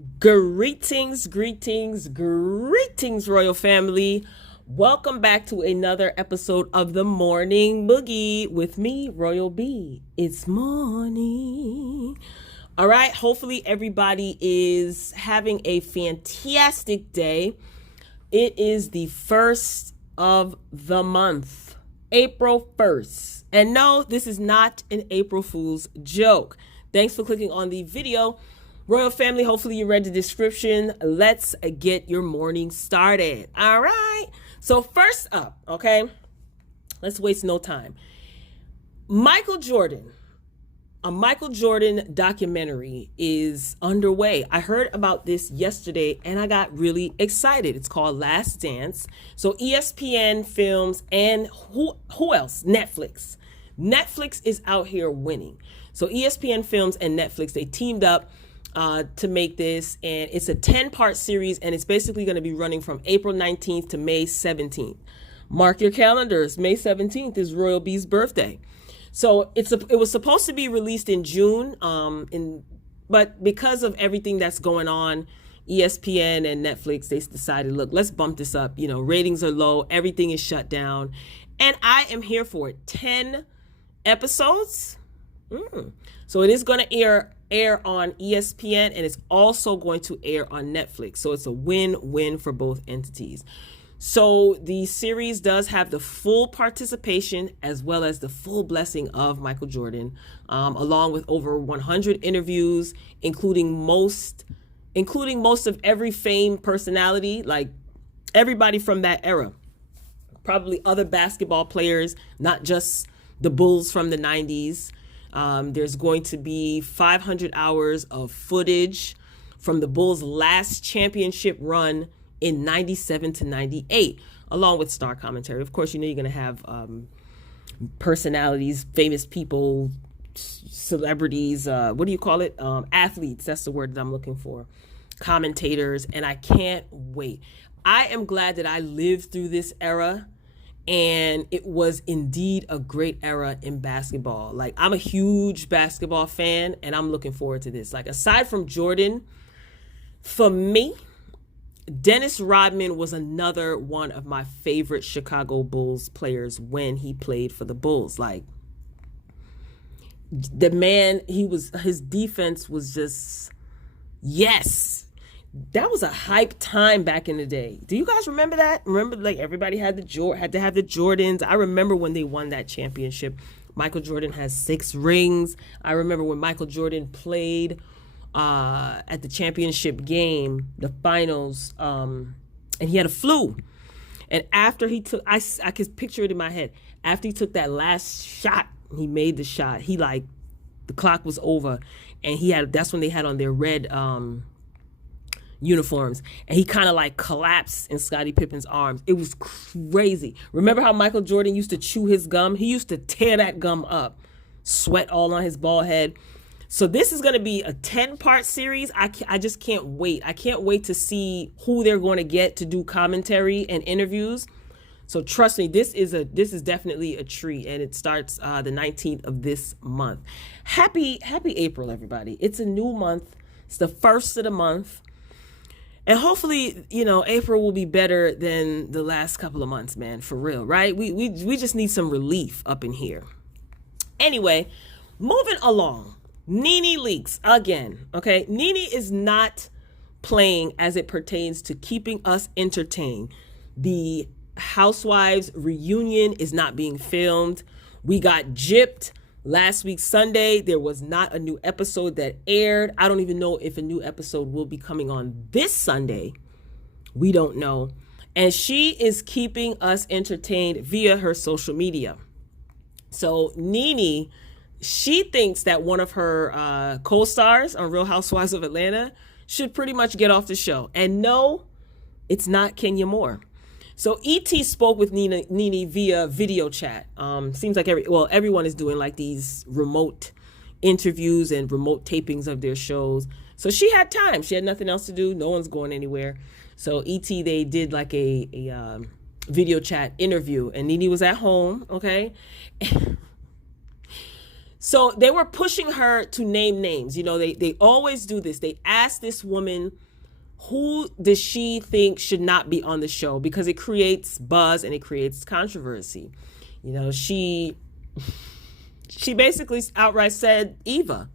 Greetings, greetings, greetings, royal family. Welcome back to another episode of the Morning Boogie with me, Royal B. It's morning. All right, hopefully everybody is having a fantastic day. It is the first of the month, April 1st. And no, this is not an April Fool's joke. Thanks for clicking on the video. Royal family, hopefully you read the description. Let's get your morning started. All right. So first up, okay, let's waste no time. Michael Jordan, a Michael Jordan documentary is underway. I heard about this yesterday and I got really excited. It's called Last Dance. So ESPN Films and who else? Netflix. Netflix is out here winning. So ESPN Films and Netflix, they teamed up to make this, and it's a 10-part series, and it's basically going to be running from April 19th to May 17th. Mark your calendars. May 17th is Royal B's birthday. So it was supposed to be released in June, but because of everything that's going on, ESPN and Netflix, they decided, look, let's bump this up. You know, ratings are low, everything is shut down, and I am here for it. 10 episodes. So it is going to air on ESPN, and it's also going to air on Netflix. So it's a win-win for both entities. So the series does have the full participation as well as the full blessing of Michael Jordan, along with over 100 interviews, including most of every famed personality, like everybody from that era. Probably other basketball players, not just the Bulls from the 90s. There's going to be 500 hours of footage from the Bulls' last championship run in 97 to 98, along with star commentary. Of course, you know you're going to have personalities, famous people, celebrities, what do you call it? Athletes, that's the word that I'm looking for. Commentators, and I can't wait. I am glad that I lived through this era. And it was indeed a great era in basketball. Like, I'm a huge basketball fan, and I'm looking forward to this. Like, aside from Jordan, for me, Dennis Rodman was another one of my favorite Chicago Bulls players when he played for the Bulls. Like, the man, his defense was just, yes. That was a hype time back in the day. Do you guys remember that? Remember, like, everybody had to have the Jordans. I remember when they won that championship. Michael Jordan has 6 rings. I remember when Michael Jordan played at the championship game, the finals, and he had a flu. And after he took, I could picture it in my head. After he took that last shot, he made the shot. The clock was over, and that's when they had on their red uniforms, and he kind of like collapsed in Scottie Pippen's arms. It was crazy. Remember how Michael Jordan used to chew his gum? He used to tear that gum up, sweat all on his bald head. So this is going to be a 10-part series. I just can't wait. I can't wait to see who they're going to get to do commentary and interviews. So trust me, this is definitely a treat, and it starts the 19th of this month. Happy April, everybody. It's a new month. It's the first of the month. And hopefully, you know, April will be better than the last couple of months, man, for real, right? We just need some relief up in here. Anyway, moving along. NENE leaks again, okay? NENE is not playing as it pertains to keeping us entertained. The Housewives reunion is not being filmed. We got gypped. Last week, Sunday, there was not a new episode that aired. I don't even know if a new episode will be coming on this Sunday. We don't know. And she is keeping us entertained via her social media. So NENE, she thinks that one of her co-stars on Real Housewives of Atlanta should pretty much get off the show. And no, it's not Kenya Moore. So E.T. spoke with NENE via video chat. Seems like everyone is doing like these remote interviews and remote tapings of their shows. So she had time. She had nothing else to do. No one's going anywhere. So E.T., they did like a video chat interview, and NENE was at home, okay? So they were pushing her to name names. You know, they always do this. They ask this woman, who does she think should not be on the show? Because it creates buzz and it creates controversy. You know, she basically outright said Eva,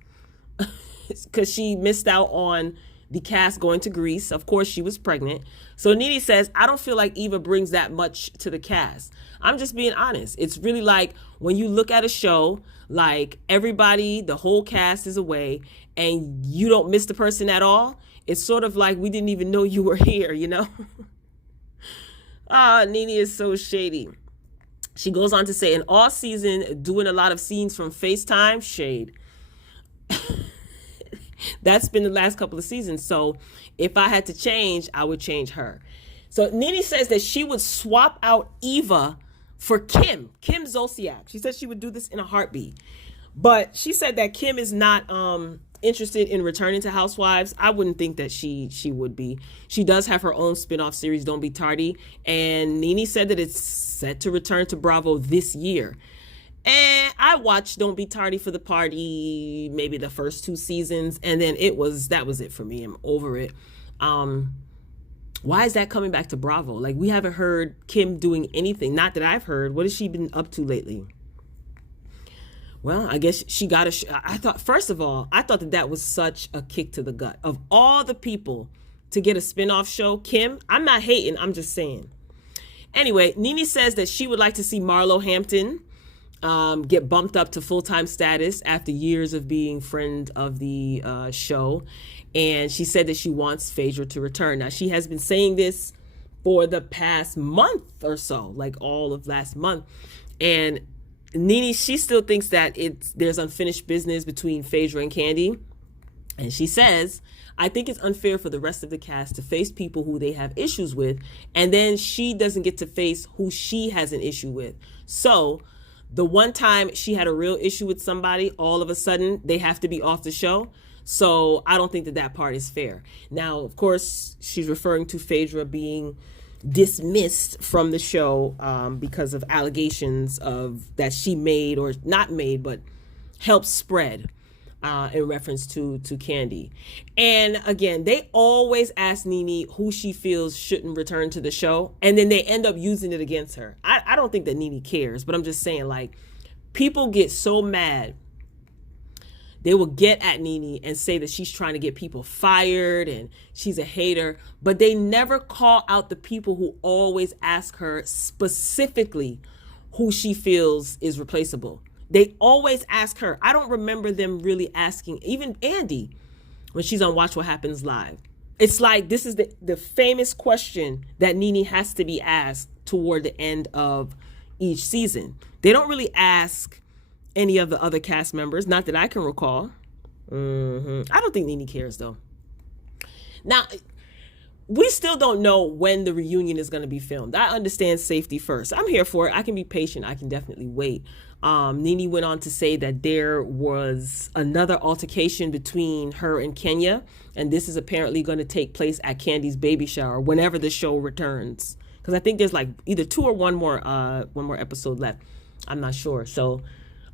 because she missed out on the cast going to Greece. Of course, she was pregnant. So NENE says, I don't feel like Eva brings that much to the cast. I'm just being honest. It's really like when you look at a show, like everybody, the whole cast is away and you don't miss the person at all. It's sort of like we didn't even know you were here, you know? NENE is so shady. She goes on to say, in all season, doing a lot of scenes from FaceTime, shade. That's been the last couple of seasons. So if I had to change, I would change her. So NENE says that she would swap out Eva for Kim Zolciak. She said she would do this in a heartbeat. But she said that Kim is not interested in returning to Housewives. I wouldn't think that she would be. She does have her own spin-off series, Don't Be Tardy. And NENE said that it's set to return to Bravo this year. And I watched Don't Be Tardy for the Party, maybe the first 2 seasons, and then that was it for me. I'm over it. Why is that coming back to Bravo? Like, we haven't heard Kim doing anything. Not that I've heard. What has she been up to lately? Well, I guess she got I thought, first of all, I thought that was such a kick to the gut. Of all the people to get a spinoff show, Kim, I'm not hating, I'm just saying. Anyway, NENE says that she would like to see Marlo Hampton get bumped up to full-time status after years of being friend of the show. And she said that she wants Phaedra to return. Now, she has been saying this for the past month or so, like all of last month. And NENE, she still thinks that there's unfinished business between Phaedra and Kandi. And she says, I think it's unfair for the rest of the cast to face people who they have issues with, and then she doesn't get to face who she has an issue with. So the one time she had a real issue with somebody, all of a sudden they have to be off the show. So I don't think that part is fair. Now, of course, she's referring to Phaedra being dismissed from the show because of allegations that she made, or not made, but helped spread in reference to Kandi. And again, they always ask NENE who she feels shouldn't return to the show, and then they end up using it against her. I don't think that NENE cares, but I'm just saying, like, people get so mad. They will get at NENE and say that she's trying to get people fired and she's a hater, but they never call out the people who always ask her specifically who she feels is replaceable. They always ask her. I don't remember them really asking, even Andy, when she's on Watch What Happens Live. It's like this is the famous question that NENE has to be asked toward the end of each season. They don't really ask any of the other cast members, not that I can recall. I don't think NENE cares, though. Now, we still don't know when the reunion is going to be filmed. I understand safety first. I'm here for it. I can be patient. I can definitely wait. NENE went on to say that there was another altercation between her and Kenya, and this is apparently going to take place at Kandi's baby shower whenever the show returns. Because I think there's like either 2 or one more episode left. I'm not sure. So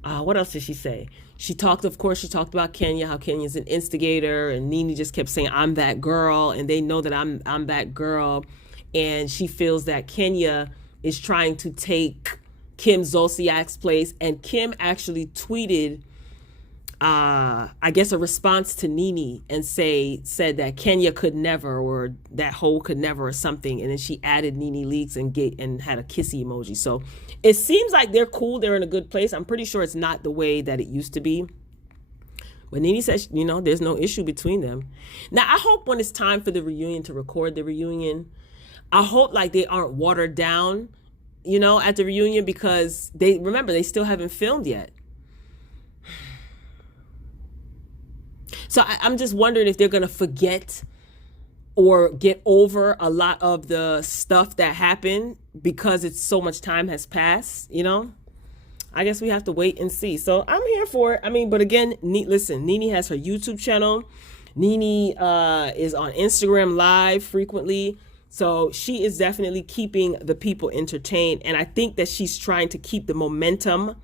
what else did she say? She talked about Kenya, how Kenya's an instigator, and NENE just kept saying, I'm that girl, and they know that I'm that girl. And she feels that Kenya is trying to take Kim Zolciak's place. And Kim actually tweeted, I guess, a response to NENE and said that Kenya could never, or that hoe could never, or something. And then she added NENE Leakes and had a kissy emoji. So it seems like they're cool. They're in a good place. I'm pretty sure it's not the way that it used to be. But NENE says, there's no issue between them. Now, I hope when it's time for the reunion to record the reunion, I hope like they aren't watered down, at the reunion, because they still haven't filmed yet. So I'm just wondering if they're going to forget or get over a lot of the stuff that happened because it's so much time has passed, I guess we have to wait and see. So I'm here for it. But again, listen, NENE has her YouTube channel. NENE is on Instagram Live frequently. So she is definitely keeping the people entertained. And I think that she's trying to keep the momentum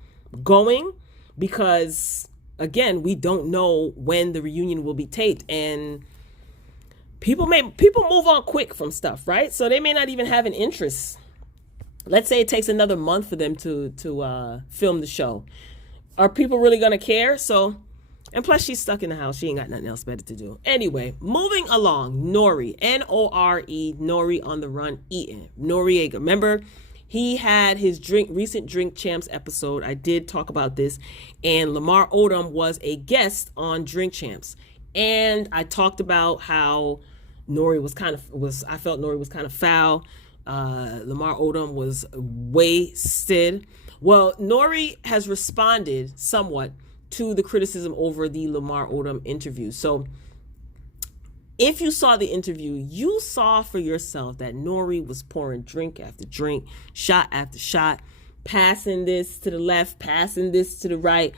going because again, we don't know when the reunion will be taped, and people move on quick from stuff, right? So they may not even have an interest. Let's say it takes another month for them to film the show. Are people really gonna care? So, and plus she's stuck in the house. She ain't got nothing else better to do. Anyway, moving along, N.O.R.E, N-O.R.E, N.O.R.E on the run eating. Noriega. Remember, he had his recent Drink Champs episode. I did talk about this, and Lamar Odom was a guest on Drink Champs. And I talked about how N.O.R.E I felt N.O.R.E was kind of foul. Lamar Odom was wasted. Well, N.O.R.E has responded somewhat to the criticism over the Lamar Odom interview. So if you saw the interview, you saw for yourself that N.O.R.E was pouring drink after drink, shot after shot, passing this to the left, passing this to the right.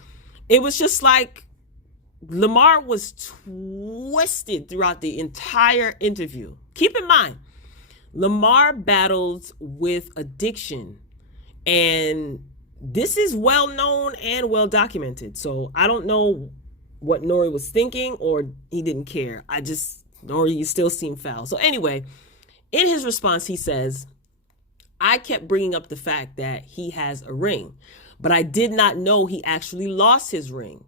It was just like Lamar was twisted throughout the entire interview. Keep in mind, Lamar battles with addiction, and this is well known and well documented. So I don't know what N.O.R.E was thinking, or he didn't care. N.O.R.E, you still seem foul. So anyway, in his response, he says, I kept bringing up the fact that he has a ring, but I did not know he actually lost his ring.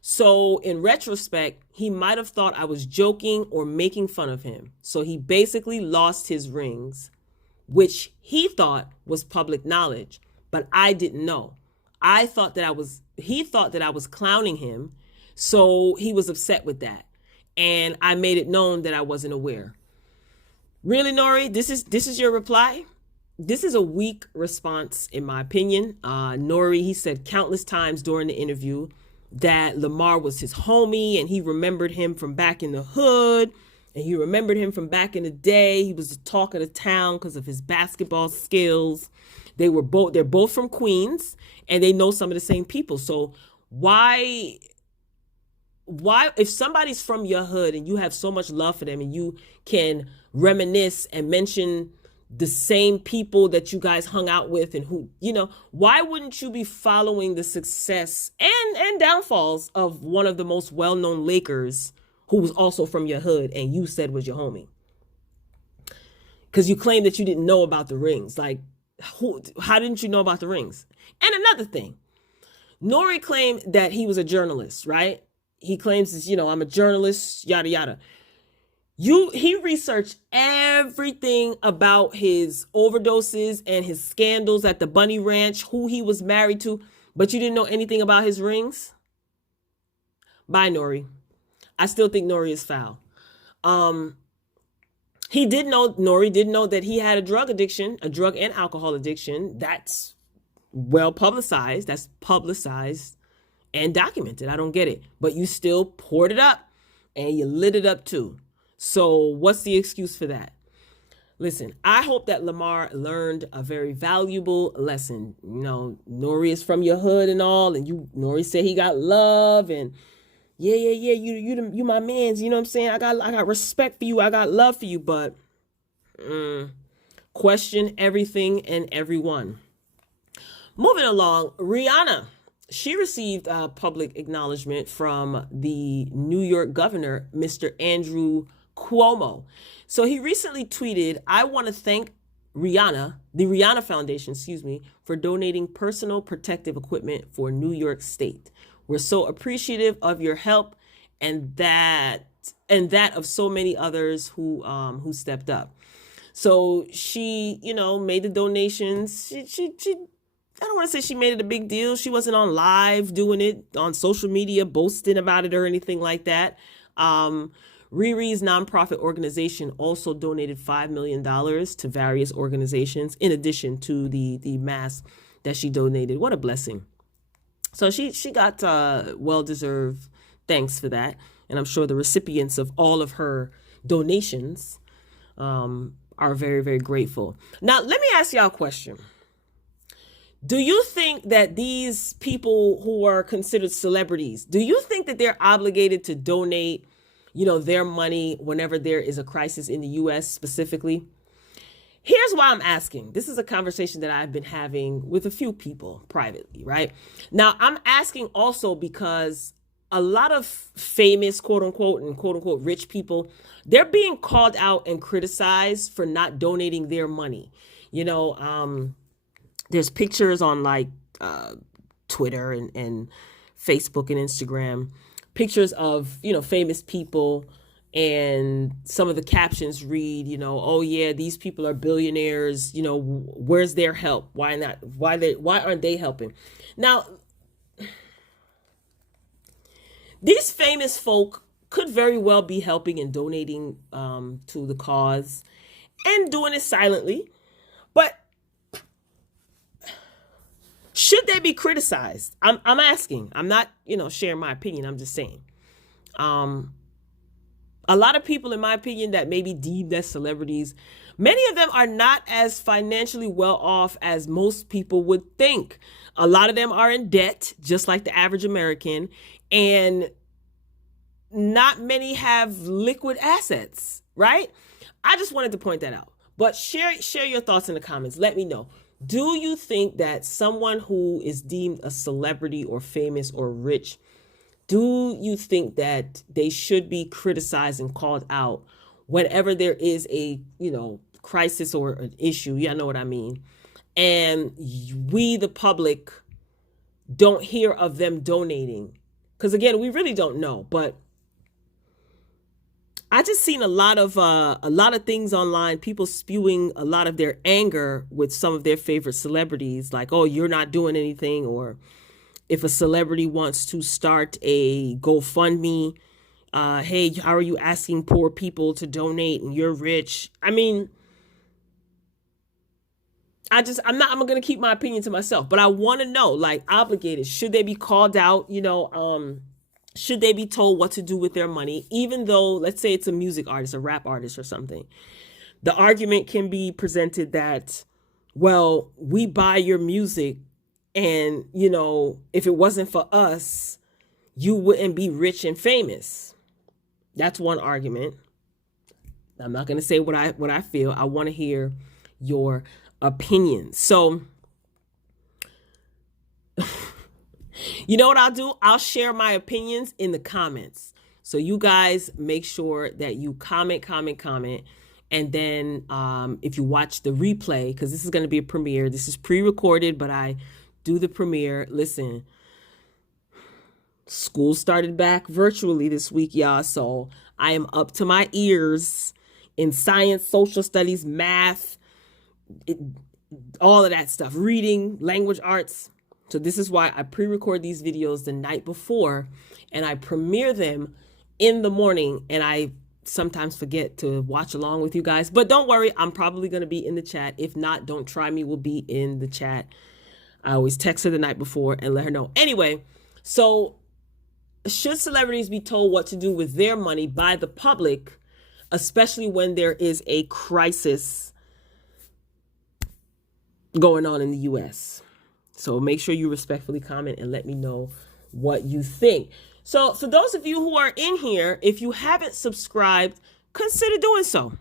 So in retrospect, he might have thought I was joking or making fun of him. So he basically lost his rings, which he thought was public knowledge, but I didn't know. He thought that I was clowning him. So he was upset with that. And I made it known that I wasn't aware. Really, N.O.R.E, this is your reply? This is a weak response, in my opinion. N.O.R.E, he said countless times during the interview that Lamar was his homie, and he remembered him from back in the hood, and he remembered him from back in the day. He was the talk of the town because of his basketball skills. They're both from Queens, and they know some of the same people. So why, if somebody's from your hood and you have so much love for them and you can reminisce and mention the same people that you guys hung out with and who, why wouldn't you be following the success and downfalls of one of the most well-known Lakers who was also from your hood and you said was your homie? Because you claim that you didn't know about the rings. Like, how didn't you know about the rings? And another thing, N.O.R.E claimed that he was a journalist, right? He claims, I'm a journalist, yada, yada. He researched everything about his overdoses and his scandals at the Bunny Ranch, who he was married to, but you didn't know anything about his rings? Bye, N.O.R.E. I still think N.O.R.E is foul. N.O.R.E did know that he had a drug addiction, a drug and alcohol addiction. That's well publicized. That's publicized and documented. I don't get it. But you still poured it up and you lit it up too. So what's the excuse for that? Listen, I hope that Lamar learned a very valuable lesson. N.O.R.E is from your hood and all, and N.O.R.E said he got love, and yeah, you my mans, you know what I'm saying? I got respect for you, I got love for you, but question everything and everyone. Moving along, Rihanna. She received public acknowledgement from the New York governor, Mr. Andrew Cuomo. So he recently tweeted, I want to thank Rihanna, the Rihanna Foundation, for donating personal protective equipment for New York State. We're so appreciative of your help and that of so many others who stepped up. So she, made the donations. She I don't want to say she made it a big deal. She wasn't on live doing it on social media, boasting about it or anything like that. Riri's nonprofit organization also donated $5 million to various organizations in addition to the mask that she donated. What a blessing. So she got well-deserved thanks for that. And I'm sure the recipients of all of her donations are very, very grateful. Now, let me ask y'all a question. Do you think that these people who are considered celebrities, do you think that they're obligated to donate, their money whenever there is a crisis in the U.S. specifically? Here's why I'm asking. This is a conversation that I've been having with a few people privately, right? Now, I'm asking also because a lot of famous, quote unquote, and quote unquote rich people, they're being called out and criticized for not donating their money. You know, there's pictures on like Twitter and Facebook and Instagram, pictures of, you know, famous people, and some of the captions read, you know, oh yeah, these people are billionaires, you know, where's their help? Why not? Why aren't they helping? Now, these famous folk could very well be helping and donating to the cause and doing it silently, but should they be criticized? I'm asking. I'm not, you know, sharing my opinion. I'm just saying. A lot of people, in my opinion, that may be deemed as celebrities, many of them are not as financially well off as most people would think. A lot of them are in debt, just like the average American, and not many have liquid assets, right? I just wanted to point that out. But share your thoughts in the comments. Let me know. Do you think that someone who is deemed a celebrity or famous or rich, do you think that they should be criticized and called out whenever there is a, you know, crisis or an issue? Yeah, I know what I mean. And we, the public, don't hear of them donating. Because again, we really don't know. But I just seen a lot of things online, people spewing a lot of their anger with some of their favorite celebrities, like, oh, you're not doing anything, or if a celebrity wants to start a GoFundMe, hey, how are you asking poor people to donate and you're rich? I mean, I'm going to keep my opinion to myself, but I want to know, like, obligated, should they be called out? You know, should they be told what to do with their money? Even though, let's say it's a music artist, a rap artist or something, the argument can be presented that, well, we buy your music, and, you know, if it wasn't for us, you wouldn't be rich and famous. That's one argument. I'm not going to say what I feel. I want to hear your opinion. So, you know what I'll do? I'll share my opinions in the comments. So you guys make sure that you comment. And then if you watch the replay, because this is going to be a premiere, this is pre-recorded, but I do the premiere. Listen, school started back virtually this week, y'all. So I am up to my ears in science, social studies, math, all of that stuff, reading, language arts. So this is why I pre-record these videos the night before and I premiere them in the morning, and I sometimes forget to watch along with you guys. But don't worry, I'm probably going to be in the chat. If not, Don't Try Me will be in the chat. I always text her the night before and let her know. Anyway, so should celebrities be told what to do with their money by the public, especially when there is a crisis going on in the U.S.? So make sure you respectfully comment and let me know what you think. So for those of you who are in here, if you haven't subscribed, consider doing so.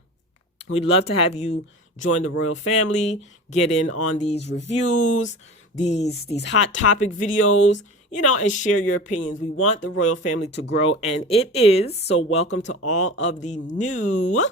We'd love to have you join the royal family, get in on these reviews, these hot topic videos, you know, and share your opinions. We want the royal family to grow, and it is. So welcome to all of the new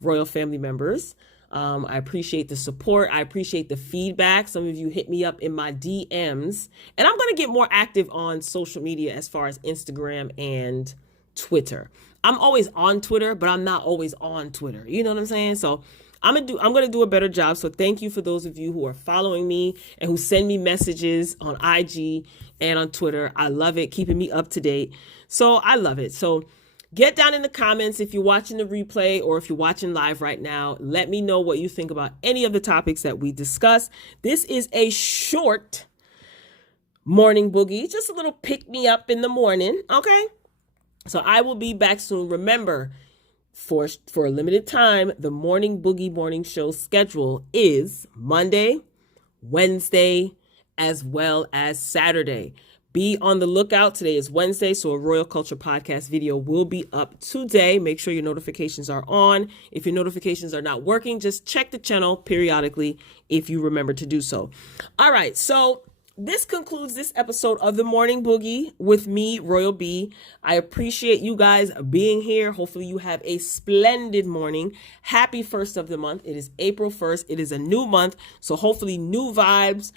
royal family members. I appreciate the support. I appreciate the feedback. Some of you hit me up in my DMs, and I'm going to get more active on social media as far as Instagram and Twitter. I'm always on Twitter, but I'm not always on Twitter. You know what I'm saying? So I'm going to do a better job. So thank you for those of you who are following me and who send me messages on IG and on Twitter. I love it, keeping me up to date. So I love it. So get down in the comments if you're watching the replay or if you're watching live right now. Let me know what you think about any of the topics that we discuss. This is a short morning boogie, just a little pick me up in the morning. Okay. So I will be back soon. Remember, for a limited time, the Morning Boogie Morning Show schedule is Monday, Wednesday, as well as Saturday. Be on the lookout. Today is Wednesday, so a Royal Culture Podcast video will be up today. Make sure your notifications are on. If your notifications are not working, just check the channel periodically if you remember to do so. All right, so this concludes this episode of The Morning Boogie with me, Royal B. I appreciate you guys being here. Hopefully you have a splendid morning. Happy first of the month. It is April 1st. It is a new month, so hopefully new vibes,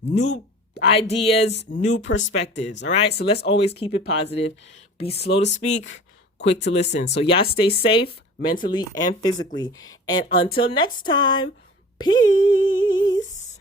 new ideas, new perspectives. All right, so let's always keep it positive. Be slow to speak, quick to listen. So y'all stay safe mentally and physically. And until next time, peace.